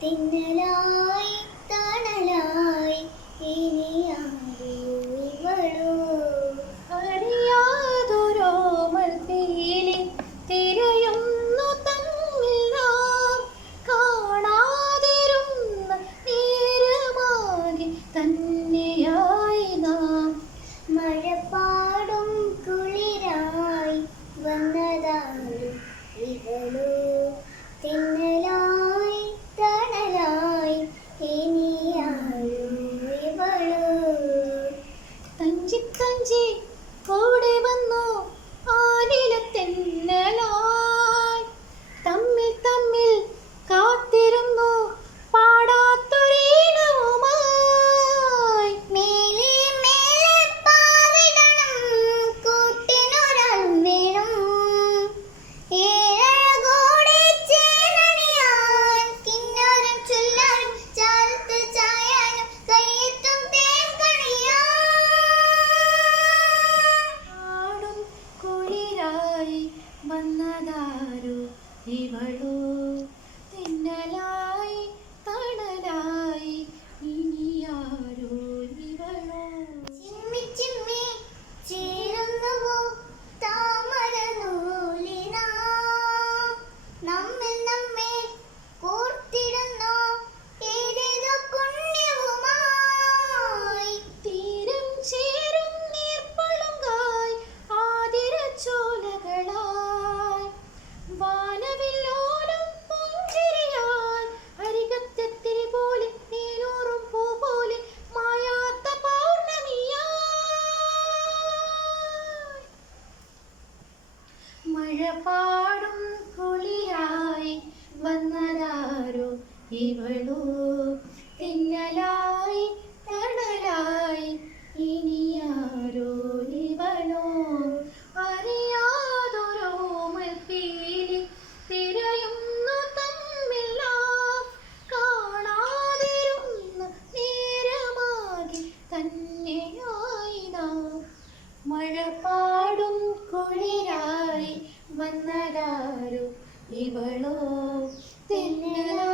തിന്നലായി തണലായി ഇനിയാരോ അറിയാതൊരോമൽ പീലി തിരയുന്നു തമ്മിൽ നാം കാണാതിരുന്ന നേരമാകെ തന്നെയായി നാം മഴപ്പാടും കുളിരായി വന്നതാരും ഇവളോ തിന്നലായി തണലായി ഇനിയാരോ ഇവളോ തഞ്ചി തഞ്ചി കൂടെ വന്നു ആലിലത്തെന്നലായി തമ്മിൽ തമ്മിൽ കാത്തിരുന്നു പാടാത്തൊരീണവുമായി മേലെ മേലെ പാറിടണം കൂട്ടിനൊരാൾ വേണം ഏഴഴകോടെ ചേരണിയാൻ കിന്നരം ചൊല്ലാനും ചാരത്ത് ചായാനും കയ്യെത്തും തേൻകണിയാൻ ആടും കുളിരായി വന്നതാരോ ഇവളോ തിന്നലായി തണലായി ഇനിയാരോ ഇവളോ ചിമ്മി ചിമ്മി ചേരുന്നുവോ താമരനൂലിനാം നമ്മെ നമ്മെ കോർത്തിടുന്നു ഏതേതോ പുണ്യവുമായി തീരം ചേരും നീർപ്പളുങ്കായി ആതിരച്ചോലകളായി വാനവില്ലോലും പുഞ്ചിരിയാൽ അരികത്തെത്തിരി പോലെ നീലൂറും പൂ പോലെ മായാത്ത പൗർണമിയായി മഴ പാടും കുളിരായി വന്നതാരോ ഇവളോ തിന്നലായി തണലായി ഇനിയാരോ ഇവളോ അറിയാതൊരോമൽ പീലി തിരയുന്നു തമ്മിൽ നാം കാണാതിരുന്ന നേരമാകെ തന്നെയായി നാം മഴ പാടും കുളിരായി വന്നതാരോ ഇവളോ തെന്നലായി